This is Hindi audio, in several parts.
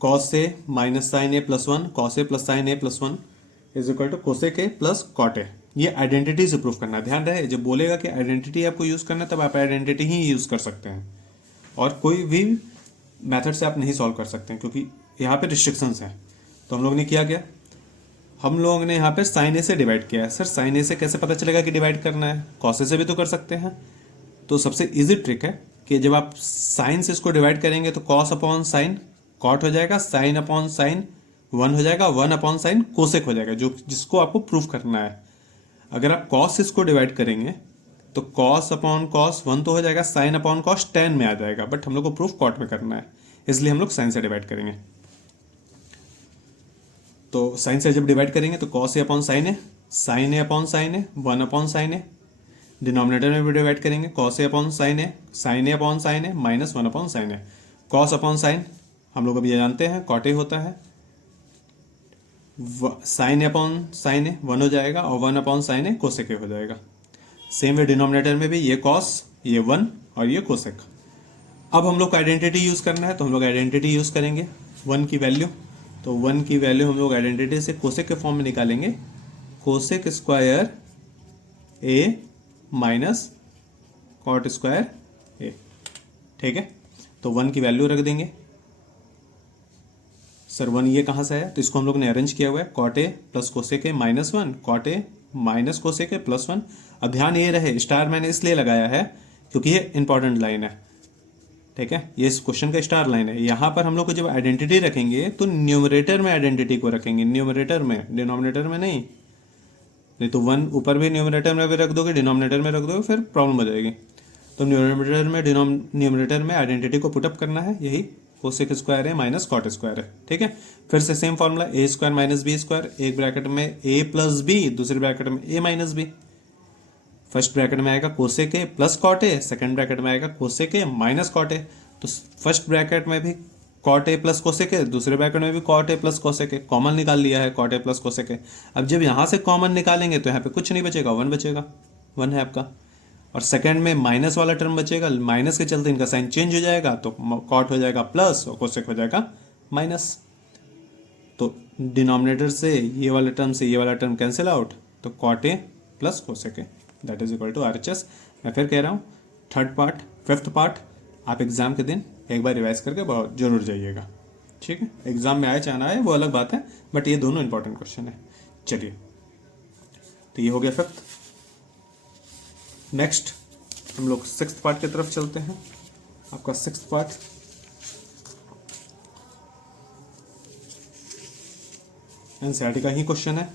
Cos A minus sine A plus one, cos A plus sine A plus one is equal to cosec A plus cot A. ये आइडेंटिटी से प्रूफ करना है। ध्यान रहे जब बोलेगा कि आइडेंटिटी आपको यूज करना है तब आप आइडेंटिटी ही यूज कर सकते हैं, और कोई भी मेथड से आप नहीं सॉल्व कर सकते हैं क्योंकि यहाँ पे रिस्ट्रिक्शंस हैं। तो हम लोग ने किया क्या, हम लोगों ने यहाँ पे साइन ए से डिवाइड किया है। सर साइन ए से कैसे पता चलेगा कि डिवाइड करना है, कॉस ए से भी तो कर सकते हैं। तो सबसे इजी ट्रिक है कि जब आप साइन से इसको डिवाइड करेंगे तो कॉस अपॉन साइन कॉट हो जाएगा, साइन अपॉन साइन वन हो जाएगा, वन अपॉन साइन कोसेक हो जाएगा, जो जिसको आपको प्रूफ करना है। अगर आप कॉस से इसको डिवाइड करेंगे तो कॉस अपॉन कॉस वन तो हो जाएगा, साइन अपॉन कॉस टेन में आ जाएगा, बट हम लोग को प्रूफ कॉट में करना है, इसलिए हम लोग साइन से डिवाइड करेंगे। तो साइन से जब डिवाइड करेंगे तो cos A upon sine A upon sine A, one upon sine A. Denominator में भी डिवाइड करेंगे, cos A upon sine A upon sine A minus one upon sine A. Cos upon sine हम लोग अभी जानते हैं कॉट ए होता है, साइन ए अपॉन साइन ए वन हो जाएगा और one upon sine A cosec ए हो जाएगा। सेम वे डिनोमिनेटर में भी ये कॉस, ये वन और ये कोसेक। अब हम लोग को आइडेंटिटी यूज करना है तो हम लोग आइडेंटिटी यूज करेंगे वन की वैल्यू। तो वन की वैल्यू हम लोग आइडेंटिटी से कोसेक के फॉर्म में निकालेंगे, cosec square A minus cot square A. ठीक है, तो वन की वैल्यू रख देंगे। सर वन ये कहाँ से आया, तो इसको हम लोग ने अरेंज किया हुआ है, cot A plus cosec A minus one, cot A minus cosec A plus one. अब ध्यान ये रहे स्टार मैंने इसलिए लगाया है क्योंकि ये इंपॉर्टेंट लाइन है। ठीक है, ये इस क्वेश्चन का स्टार लाइन है। यहाँ पर हम लोग को जब आइडेंटिटी रखेंगे तो न्यूमरेटर में आइडेंटिटी को रखेंगे, न्यूमरेटर में, डिनोमिनेटर में नहीं तो वन ऊपर भी न्यूमरेटर में भी रख दोगे, डिनोमिनेटर में रख दोगे, फिर प्रॉब्लम हो जाएगी। तो न्यूमरेटर में आइडेंटिटी को पुटअप करना है, यही कोसेक स्क्वायर है माइनस कॉट स्क्वायर है। ठीक है, फिर से same formula, A square minus B square, एक ब्रैकेट में ए प्लस बी, दूसरे ब्रैकेट में A minus B. First bracket में आएगा cosec A plus cot A, second bracket में आएगा cosec A minus cot A. तो फर्स्ट ब्रैकेट में भी cot A plus cosec A, दूसरे ब्रैकेट में भी cot A plus cosec A, common निकाल लिया है cot A plus cosec A. अब जब यहाँ से कॉमन निकालेंगे तो यहाँ पे कुछ नहीं बचेगा, वन बचेगा, वन है आपका। और सेकंड में माइनस वाला टर्म बचेगा, माइनस के चलते इनका साइन चेंज हो जाएगा, तो कॉट हो जाएगा प्लस और कोसेक हो जाएगा माइनस। तो डिनोमिनेटर से ये वाला टर्म से ये वाला टर्म कैंसिल आउट, तो cot A plus cosec A that is equal to RHS। मैं फिर कह रहा हूँ थर्ड पार्ट फिफ्थ पार्ट आप एग्जाम के दिन एक बार रिवाइज करके बहुत जरूर जाइएगा। ठीक है, एग्जाम में आए चाहे ना आए वो अलग बात है, बट ये दोनों इंपॉर्टेंट क्वेश्चन है। चलिए, तो ये हो गया फिफ्थ। नेक्स्ट हम लोग सिक्स्थ पार्ट की तरफ चलते हैं। आपका सिक्स्थ पार्ट एनसीईआरटी का ही क्वेश्चन है।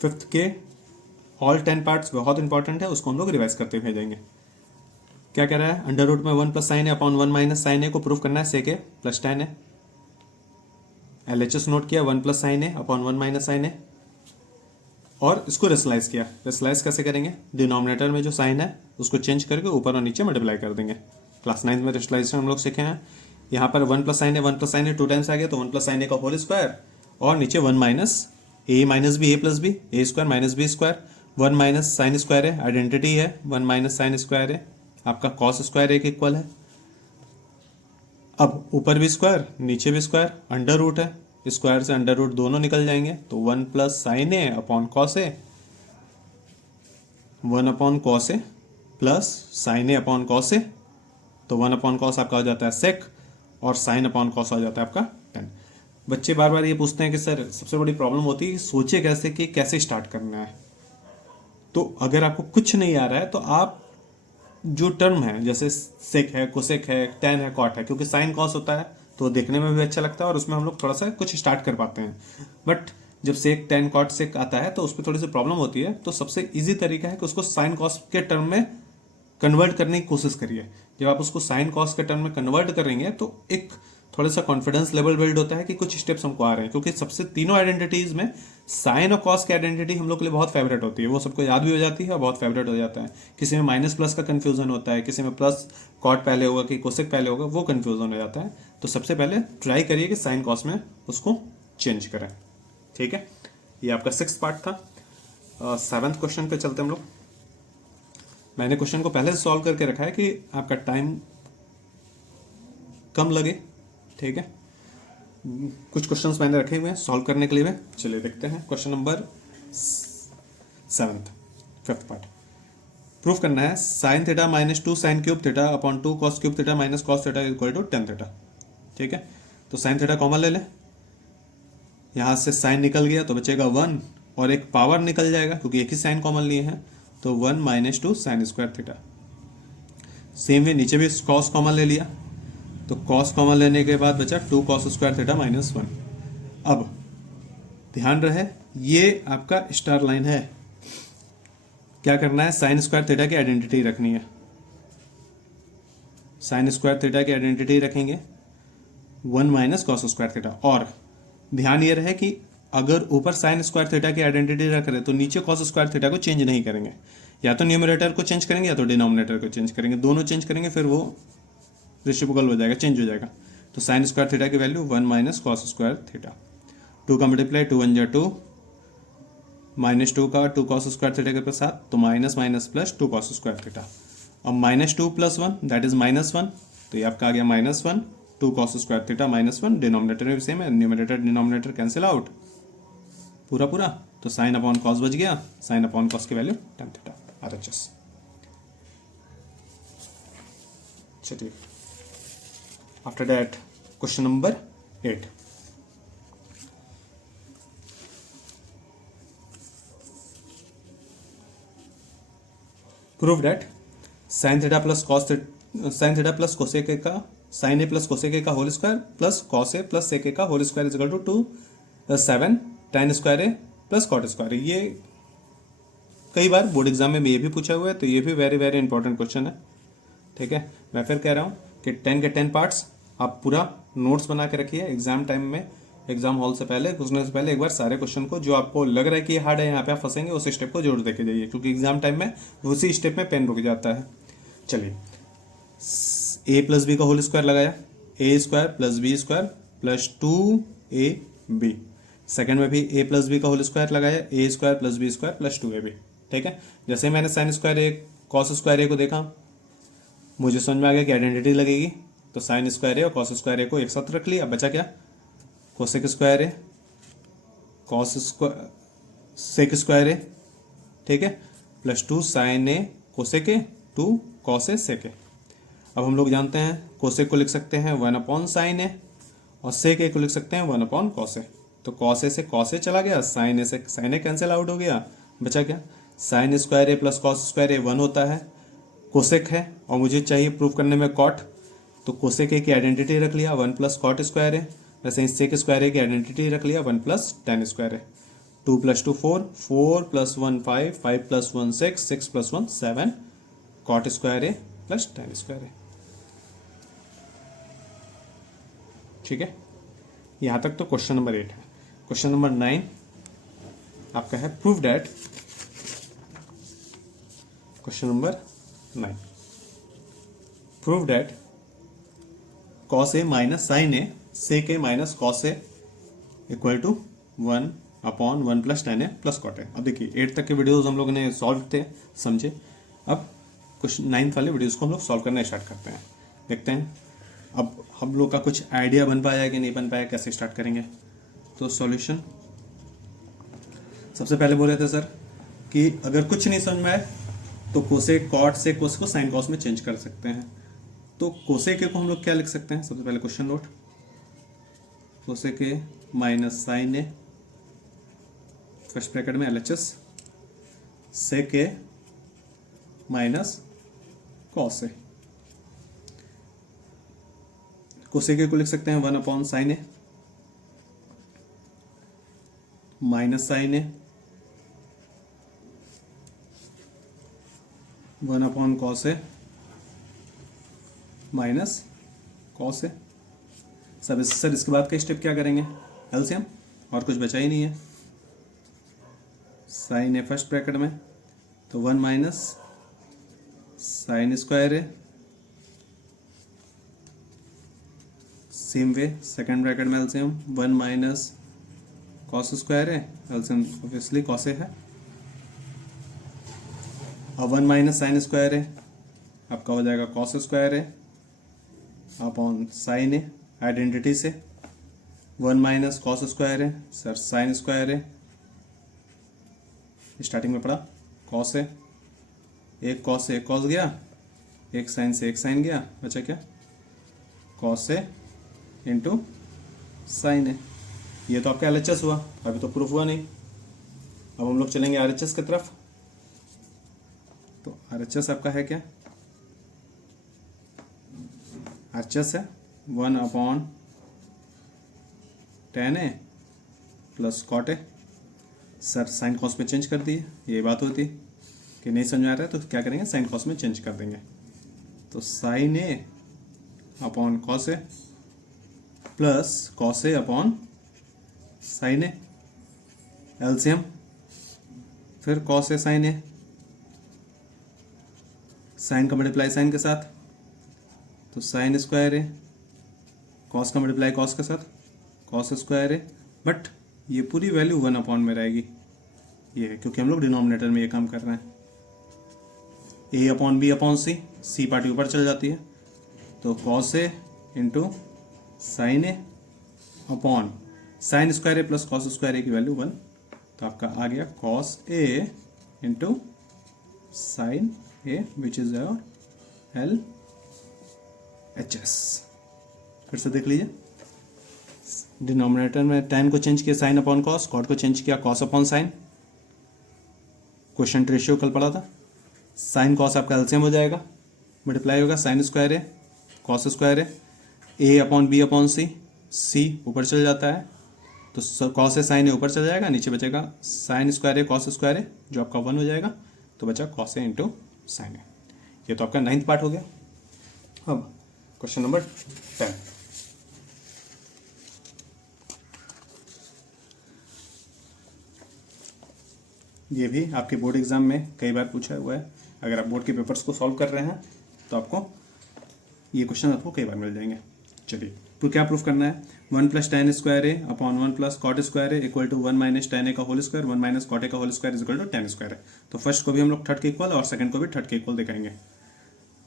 फिफ्थ के ऑल 10 पार्ट्स बहुत इंपॉर्टेंट है, उसको हम लोग रिवाइज करते हुए जाएंगे। क्या कह रहा है, अंडर रूट में वन प्लस साइन ए अपॉन वन माइनस साइन ए को प्रूफ करना है, सेक ए प्लस टेन ए। LHS नोट किया, वन प्लस साइन ए अपॉन वन माइनस साइन ए, और इसको रेशनलाइज किया। रेशनलाइज कैसे करेंगे, डिनोमिनेटर में जो साइन है उसको चेंज करके ऊपर और नीचे मल्टीप्लाई कर देंगे। क्लास 9 में रेशनलाइजेशन हम लोग सीखे हैं। यहाँ पर वन प्लस साइन ए टू टाइम्स आ गया, तो वन प्लस साइन ए का होल स्क्वायर और नीचे one minus A minus B, A plus B, A square minus B square, one minus sine square है, आइडेंटिटी है, वन माइनस साइन स्क्वायर है, आपका कॉस स्क्वायर एक इक्वल है। अब ऊपर भी स्क्वायर नीचे भी स्क्वायर, अंडर रूट है, स्क्वायर से अंडर रूट दोनों निकल जाएंगे, तो one plus sine A upon cos A, one upon cos A plus sine A upon cos ए, तो वन अपॉन कॉस आपका हो जाता है सेक और साइन अपॉन कॉस हो जाता है आपका टेन। बच्चे बार बार ये पूछते हैं कि सर सबसे बड़ी प्रॉब्लम होती है सोचे कैसे कि कैसे स्टार्ट करना है। तो अगर आपको कुछ नहीं आ रहा है तो आप जो टर्म है जैसे सेक है, कोसेक है, टेन है, कॉट है, क्योंकि साइन कॉस होता है तो देखने में भी अच्छा लगता है और उसमें हम लोग थोड़ा सा कुछ स्टार्ट कर पाते हैं। बट जब सेक, टेन, कॉट, सेक आता है तो उस पर थोड़ी सी प्रॉब्लम होती है। तो सबसे इजी तरीका है कि उसको साइन कॉस के टर्म में कन्वर्ट करने की कोशिश करिए। जब आप उसको साइन कॉस के टर्म में कन्वर्ट करेंगे तो एक थोड़ा सा कॉन्फिडेंस लेवल बिल्ड होता है कि कुछ स्टेप्स हमको आ रहे हैं, क्योंकि सबसे तीनों आइडेंटिटीज में साइन और कॉस की आइडेंटिटी हम लोग के लिए बहुत फेवरेट होती है, वो सबको याद भी हो जाती है और बहुत फेवरेट हो जाता है। किसी में माइनस प्लस का कंफ्यूजन होता है, किसी में प्लस कॉट पहले होगा कि कोसेक पहले होगा, वो कंफ्यूजन हो जाता है। तो सबसे पहले ट्राई करिए कि साइन कॉस में उसको चेंज करें। ठीक है, ये आपका सिक्स्थ पार्ट था। सेवंथ क्वेश्चन पे चलते हम लोग। मैंने क्वेश्चन को पहले से सॉल्व करके रखा है कि आपका टाइम कम लगे। ठीक ठीक है, कुछ क्वेश्चंस मैंने रखे हुए हैं सॉल्व करने के लिए में। चलिए देखते हैं question number 7th 5th part. Proof करना है sine theta minus 2 sine cube theta upon 2 cos cube theta minus cos theta equal to tan theta. ठीक है, तो साइन थीटा कॉमन ले लें, यहाँ से साइन निकल गया तो बचेगा 1 और एक पावर निकल जाएगा क्योंकि एक ही साइन कॉमन लिए हैं, तो 1 minus 2 sine square theta. Same way नीचे भी कॉस कॉमन ले लिया, तो कॉस कॉमन लेने के बाद बचा 2 कॉस स्क्वायर थीटा माइनस 1। अब ध्यान रहे ये आपका स्टार लाइन है, क्या करना है, साइन स्क्वायर थीटा की आइडेंटिटी रखनी है। साइन स्क्वायर थीटा की आइडेंटिटी रखेंगे 1 माइनस कॉस स्क्वायर थीटा। और ध्यान ये रहे कि अगर ऊपर साइन स्क्वायर थीटा की आइडेंटिटी रख रहे तो नीचे कॉस स्क्वायर थीटा को चेंज नहीं करेंगे, या तो न्यूमरेटर को चेंज करेंगे या तो डिनोमिनेटर को चेंज करेंगे, दोनों चेंज करेंगे फिर वो रेसिप्रोकल हो जाएगा, चेंज हो जाएगा। तो साइन स्क्वायर थीटा की value 1 minus cos square theta. 2 का मल्टीप्लाई 2 1 2 माइनस 2 का 2 कॉस स्क्वायर थीटा के साथ, तो minus minus plus 2 cos square theta. अब माइनस 2 प्लस 1 दैट इज -1, तो ये आपका आ गया -1 2 कॉस स्क्वायर थीटा -1। डिनोमिनेटर में भी सेम है, न्यूमरेटर डिनोमिनेटर कैंसिल आउट पूरा पूरा, तो साइन अपॉन कॉस बच गया, साइन अपॉन कॉस की वैल्यू टेन थीटा RHS। चलिए after that question number 8। Prove that sine theta plus cosec का साइन ए प्लस कोसेक का whole square plus cos A plus sec का whole square is equal to 7 tan square A plus cot square. ये कई बार बोर्ड एग्जाम में ये भी पूछा हुआ है, तो ये भी वेरी वेरी इंपॉर्टेंट क्वेश्चन है। ठीक है, मैं फिर कह रहा हूँ कि 10 के 10 पार्ट्स आप पूरा नोट्स बना के रखिए एग्जाम टाइम में, एग्जाम हॉल से पहले, घुसने से पहले एक बार सारे क्वेश्चन को जो आपको लग रहा है कि हार्ड है यहाँ पे आप फंसेंगे उस स्टेप को जोड़ देके जाइए, क्योंकि एग्जाम टाइम में उसी स्टेप में पेन रुक जाता है। चलिए ए प्लस बी का होल स्क्वायर लगाया, A square plus B square plus 2ab। Second में भी ए प्लस बी का होल स्क्वायर लगाया, A square plus B square plus 2ab। ठीक है, जैसे मैंने sine square A cos square A को देखा, मुझे समझ में आ गया कि आइडेंटिटी लगेगी, तो साइन स्क्वायर ए और कॉस स्क्वायर ए को एक साथ रख लिया। बचा क्या, cosec square A cos square sec square A, ठीक है, plus 2 sine A cosec A 2 cos A sec A. अब हम लोग जानते हैं कोसेक को लिख सकते हैं 1 अपॉन साइन ए और सेक ए को लिख सकते हैं 1 अपॉन कॉस ए। तो कॉस ए से कॉस ए चला गया, साइन ए से साइन ए कैंसिल आउट हो गया, बचा क्या, sign square A plus cos square ए 1 होता है, कोसेक है और मुझे चाहिए प्रूफ करने में कॉट, तो कोसेक ए की आइडेंटिटी रख लिया 1 प्लस कॉट स्क्वायर ए, वैसे ही सेक स्क्वायर ए की आइडेंटिटी रख लिया 1 plus ten square A. 2 + 2 4, 4 + 1 5, 5 + 1 6, 6 + 1 7 cot square A plus ten square A. ठीक है, यहाँ तक तो क्वेश्चन नंबर 8 है। क्वेश्चन नंबर 9 आपका है prove that, question number 9 prove that cos A minus sine A sec A minus cos A equal to 1 upon 1 plus tan A plus cot A. अब देखिए 8 तक के वीडियोस हम लोगों ने सॉल्व थे, समझे। अब क्वेश्चन 9th वाले वीडियोस को हम लोग सॉल्व करना स्टार्ट करते हैं, देखते हैं अब हम लोग का कुछ आइडिया बन पाया कि नहीं बन पाया, कैसे स्टार्ट करेंगे। तो सॉल्यूशन सबसे पहले बोल रहे थे सर कि अगर कुछ नहीं समझ में आए तो कोसेक कॉट से कोस को साइन कॉस में चेंज कर सकते हैं। तो कोसेक को हम लोग क्या लिख सकते हैं, सबसे पहले question note, cosec A minus sine A first bracket में LHS sec A minus cos A. Cosec A को लिख सकते हैं 1 upon sine A minus sine A 1 upon cos A minus cos A. Sir इसके बाद का स्टेप क्या करेंगे, एलसीएम, और कुछ बचा ही नहीं है। साइन ए फर्स्ट ब्रैकेट में तो 1 माइनस साइन स्क्वायर ए, सेम वे सेकंड ब्रैकेट में एलसीएम 1 माइनस कॉस स्क्वायर है, एलसीएम ऑब्वियसली कॉस ए है। अब 1 माइनस साइन स्क्वायर है आपका हो जाएगा कॉस स्क्वायर है अपॉन साइन ए आइडेंटिटी से 1 माइनस कॉस स्क्वायर है सर साइन स्क्वायर है, स्टार्टिंग में पढ़ा कॉस है, एक कॉस से एक कॉस गया, एक साइन से एक साइन गया, बचा क्या कॉस है इंटू साइन है। ये तो आपका LHS हुआ, अभी तो प्रूफ हुआ नहीं। अब हम लोग चलेंगे RHS की तरफ। तो RHS आपका है क्या, RHS है 1/tan plus cot A. Sir sine cos में चेंज कर दिए, ये बात होती कि नहीं समझ में आ रहा है तो क्या करेंगे, साइन कॉस में चेंज कर देंगे। तो sign A upon cos A plus cos A upon sine A, LCM, फिर cos A sign A, sign का मल्टीप्लाई साइन के साथ तो साइन स्क्वायर ए, कॉस का मल्टीप्लाई कॉस के साथ कॉस स्क्वायर ए, बट ये पूरी वैल्यू 1 में रहेगी, ये है क्योंकि हम लोग डिनोमिनेटर में ये काम कर रहे हैं। ए अपॉन बी अपॉन सी, सी पार्टी ऊपर चल जाती है, तो cos A into sine A upon sine square A plus cos square ए की वैल्यू 1, तो आपका आ गया cos A into sine A which is your LHS। फिर से देख लीजिए, डिनोमिनेटर में tan को चेंज किया साइन अपॉन कॉस, कॉट को चेंज किया cos upon sine, question ratio कल पढ़ा था, साइन कॉस आपका एलसीएम हो जाएगा, मल्टीप्लाई होगा साइन स्क्वायर है कॉस स्क्वायर है, ए अपॉन बी अपॉन सी, सी ऊपर चल जाता है तो कॉस ए साइन ए ऊपर चल जाएगा, नीचे बचेगा sign square A cos square ए जो आपका 1 हो जाएगा, तो बचा कॉस ए इंटू साइन ए। ये तो आपका 9th पार्ट हो गया। अब क्वेश्चन नंबर 10, ये भी आपके बोर्ड एग्जाम में कई बार पूछा हुआ है। अगर आप बोर्ड के पेपर्स को सॉल्व कर रहे हैं तो आपको ये क्वेश्चन आपको कई बार मिल जाएंगे। चलिए, तो क्या प्रूफ करना है, 1 plus tan square A upon 1 plus cot square A equal to 1 minus tan A का whole square, 1 minus cot A का whole square equal to tan square है। तो फर्स्ट को भी हम लोग थर्ड के इक्वल और सेकंड को भी थर्ड के इक्वल दिखाएंगे।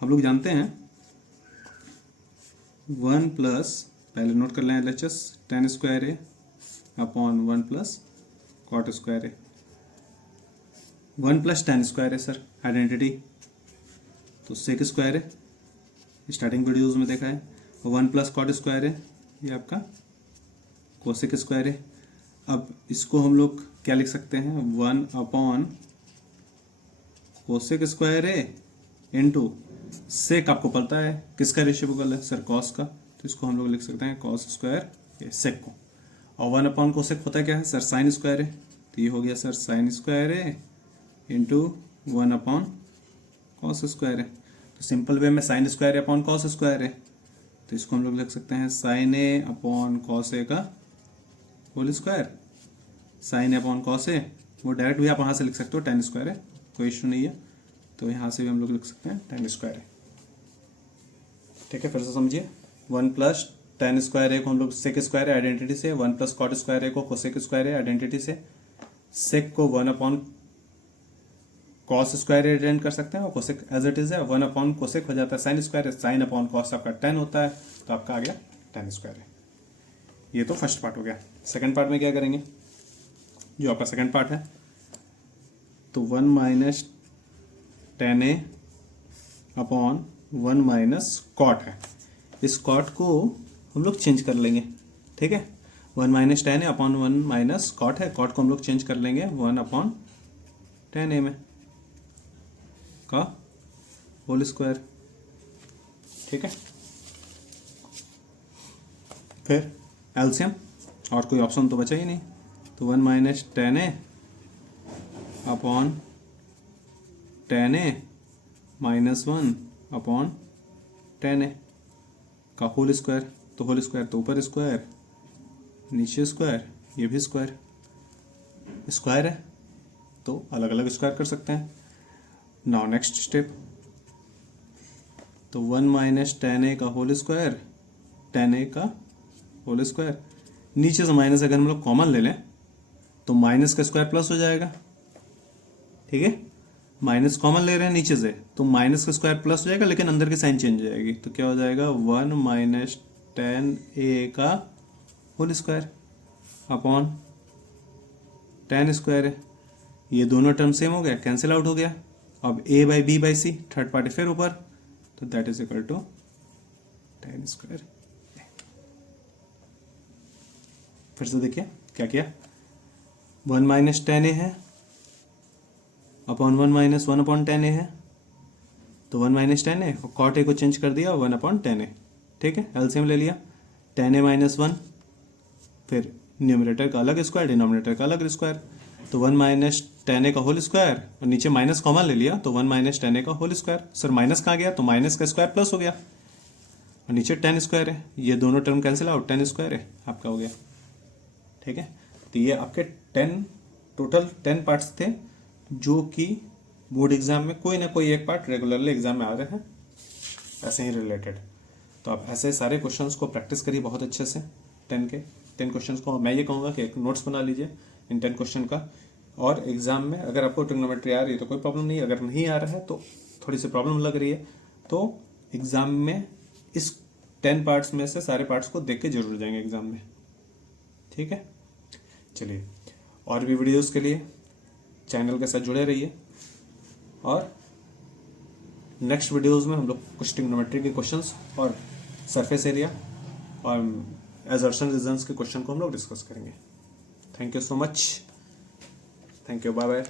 हम लोग जानते हैं 1 प्लस, पहले नोट कर लें LHS, tan square A upon 1 plus cot square A, 1 plus tan square है सर आइडेंटिटी, तो सेक स्क्वायर है, स्टार्टिंग वीडियोज में देखा है, 1 प्लस कॉट स्क्वायर है, ये आपका कोसेक स्क्वायर है। अब इसको हम लोग क्या लिख सकते हैं, 1 अपॉन कोसेक स्क्वायर है इंटू सेक, आपको पता है किसका रेशियोबल है सर, कॉस का, तो इसको हम लोग लिख सकते हैं कॉस स्क्वायर सेक को, और 1 अपॉन कोसेक होता है क्या है सर, साइन स्क्वायर है, तो ये हो गया सर साइन स्क्वायर है इंटू 1 अपॉन कॉस स्क्वायर है। तो सिंपल वे में साइन स्क्वायर है अपॉन कॉस स्क्वायर है, तो इसको हम लोग लिख सकते हैं साइन ए अपॉन कॉस ए का होल स्क्वायर, साइन ए अपॉन कॉस ए, वो डायरेक्ट भी आप वहाँ से लिख सकते हो tan स्क्वायर है, कोई इशू नहीं है, तो यहाँ से भी हम लोग लिख सकते हैं tan स्क्वायर है। ठीक है, फिर से समझिए, 1 प्लस tan स्क्वायर ए को हम लोग सेक स्क्वायर है आइडेंटिटी से, 1 प्लस कॉट स्क्वायर ए को कोसेक स्क्वायर है आइडेंटिटी से, सेक को 1 अपॉन कॉस स्क्वायर रिप्रेजेंट कर सकते हैं और कोसेक एज इट इज है, 1 अपॉन कोसेक हो जाता है sine square, sign upon cos आपका tan होता है, तो आपका आ गया tan स्क्वायर है। ये तो फर्स्ट पार्ट हो गया। सेकंड पार्ट में क्या करेंगे, जो आपका सेकंड पार्ट है, तो 1 माइनस tan ए अपॉन 1 माइनस कॉट है, इस कॉट को हम लोग चेंज कर लेंगे। ठीक है, 1 माइनस tan ए अपॉन 1 माइनस कॉट है, कॉट को हम लोग चेंज कर लेंगे 1 अपॉन tan ए में का होल स्क्वायर। ठीक है, फिर एलसीएम, और कोई ऑप्शन तो बचा ही नहीं, तो 1 minus tan A upon tan A minus 1 upon tan A का होल स्क्वायर, तो होल स्क्वायर तो ऊपर स्क्वायर नीचे स्क्वायर, ये भी स्क्वायर, स्क्वायर है तो अलग अलग स्क्वायर कर सकते हैं। नाउ नेक्स्ट स्टेप, तो 1 माइनस tan ए का होल स्क्वायर, tan ए का होल स्क्वायर, नीचे से माइनस अगर हम लोग कॉमन ले लें तो माइनस का स्क्वायर प्लस हो जाएगा। ठीक है, माइनस कॉमन ले रहे हैं नीचे से, तो माइनस का स्क्वायर प्लस हो जाएगा, लेकिन अंदर की साइन चेंज हो जाएगी, तो क्या हो जाएगा 1 माइनस टेन ए का whole square upon tan square है। ये दोनों टर्म सेम हो गया, कैंसिल आउट हो गया। अब A by B by C, third party फिर ऊपर, तो that is equal to ten square. फिर से देखिए क्या किया, 1 माइनस टेन ए है अपॉन 1 माइनस 1 अपॉन टेन ए है, तो 1 माइनस टेन ए और कॉट ए को चेंज कर दिया 1 अपॉन टेन ए। ठीक है, एलसीएम ले लिया, टेन ए माइनस 1, फिर न्यूमरेटर का अलग स्क्वायर, डिनोमिनेटर का अलग स्क्वायर, तो 1 माइनस टेन ए का होल स्क्वायर और नीचे माइनस कॉमन ले लिया, तो 1 माइनस टेन ए का होल स्क्वायर। सर माइनस कहाँ गया, तो माइनस का स्क्वायर प्लस हो गया और नीचे टेन स्क्वायर है, ये दोनों term cancel out, ten square है आपका हो गया। ठीक है, तो ये आपके 10 टोटल 10 पार्ट्स थे जो कि बोर्ड एग्जाम में कोई ना कोई एक पार्ट रेगुलरली एग्जाम में आ रहे हैं ऐसे ही रिलेटेड। तो आप ऐसे सारे क्वेश्चंस को प्रैक्टिस करिए बहुत अच्छे से। 10 क्वेश्चंस को मैं ये कहूँगा कि एक नोट्स बना लीजिए इन 10 क्वेश्चन का, और एग्जाम में अगर आपको ट्रिग्नोमेट्री आ रही है तो कोई प्रॉब्लम नहीं है, अगर नहीं आ रहा है तो थोड़ी सी प्रॉब्लम लग रही है तो एग्जाम में इस 10 पार्ट्स में से सारे पार्ट्स को देख के जरूर जाएंगे एग्जाम में। ठीक है, चलिए और भी वीडियोस के लिए चैनल के साथ जुड़े रहिए, और नेक्स्ट वीडियोस में हम लोग कुछ ट्रिग्नोमेट्री के क्वेश्चंस और सरफेस एरिया और एजर्शन रीजंस के क्वेश्चन को हम लोग डिस्कस करेंगे। Thank you so much, thank you, bye bye.